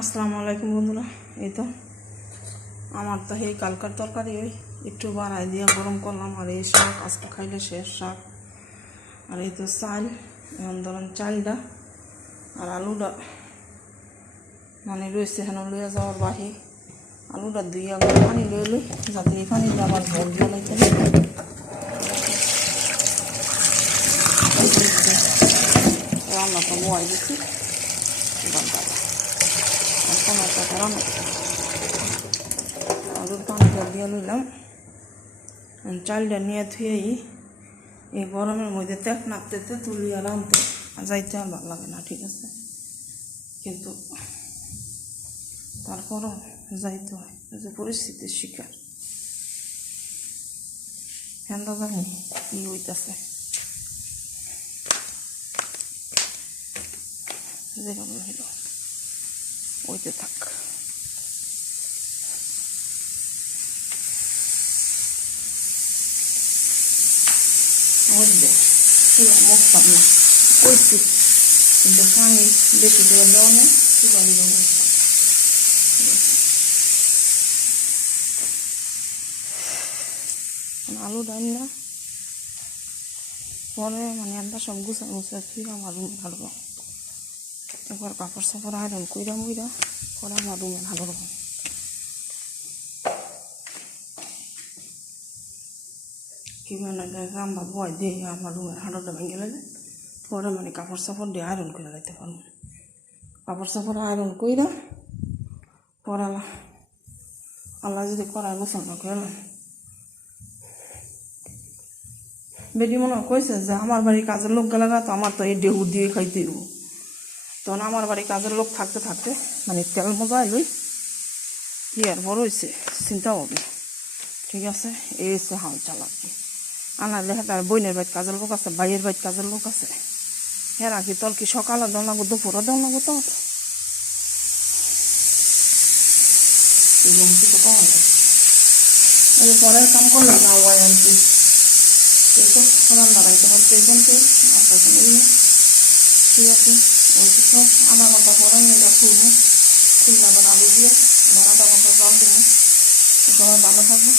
আসসালামু আলাইকুম বন্ধুরা। এই তো আমার তো এই কালকার তরকারি ওই একটু বাড়াই দিয়ে গরম করলাম। আর এই শাক আজকে খাইলে শেষ শাক। আর এই তো চাল, এখন ধরেন চালটা আর আলুটা মানে রয়েছে হেন লইয়া যাওয়ার বাহি। আলুটা দুই আগে পানি লই লই যাতে এই পানিটা আবার ভোগ দিয়ে লাইতে রান্নাটা মোয়াই দিচ্ছি। আলুর পানিটা দিয়ে লইলাম। চালটা নিয়ে ধুয়েই এই গরমের মধ্যে তেক নাড়তে তুলিয়া রাঁধতে যাইতে আর ভালো লাগে না, ঠিক আছে, কিন্তু তারপরও যাইতে হয়, যে পরিস্থিতির শিকার। হ্যান্ডা জানি কি হইতেছে, যেভাবে হইল ওইতে থাক। চুলা মরতাম না কইছি, কিন্তু পানি বেশি করে দেওয়া নেই, চুলা দিলে মরতাম। আলু ডাল না পরে মানে আমরা সব গুছা ফির আমার রুমে হারব। একবার কাপড় সাপড় আয়রন কইরা মুইরা পরে আমার রুমে হারব। কি মানে আমরা বয় দিয়ে আমার রুমের হাঁটুটা ভেঙে গেলে পরে মানে কাপড় সাপড় দিয়ে আয়রন করে লাইতে পারবো। কাপড় সাপড় আয়রন কইরা পরে আল্লাহ যদি করায় গোসল না করে বেটি মনে কইছে যে আমার বাড়ি কাজের লোক গেলে তো আমার তো এই ডেহু দিয়ে খাইতে হইব। তখন আমার বাড়ি কাজের লোক থাকতে থাকতে মানে তেল মজা লই কি আর বড় হয়েছে চিন্তা হবে, ঠিক আছে। এই হচ্ছে হাল চালাকি। আনার লেখা তার বইনের বাড়ির কাজের লোক আছে, ভাইয়ের বাড়ির কাজের লোক আছে, হ্যাঁ রাখি তোর কি সকালে দেওয়া লাগবো, দুপুরে দেওয়া লাগবো, তোর কিছু কম এই পরের কাম করলে না হয় আর কি। এইসব রান্না রাখতে পারছে এই পর্যন্ত আপনার ঠিক আছে। ওই কিছু আধা ঘন্টা পরে আমি এটা খুলবো, খুললে আবার আলু দিয়ে আবার আধা ঘন্টা জল দেবো। সবাই ভালো থাকবো।